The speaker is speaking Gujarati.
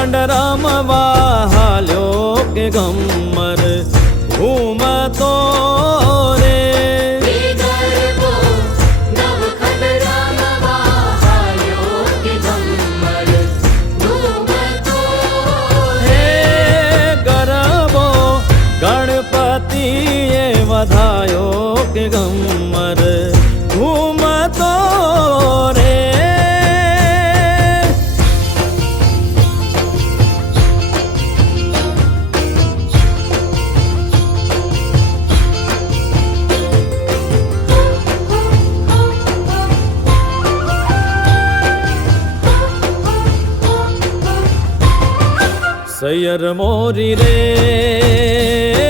નવખંડ રમવા હાલ્યો કે ગમ્મર ઘૂમતો રે ગણપતિએ વધાયો કે ગમ્મર ઘૂમતો રે સૈયર મોરી રે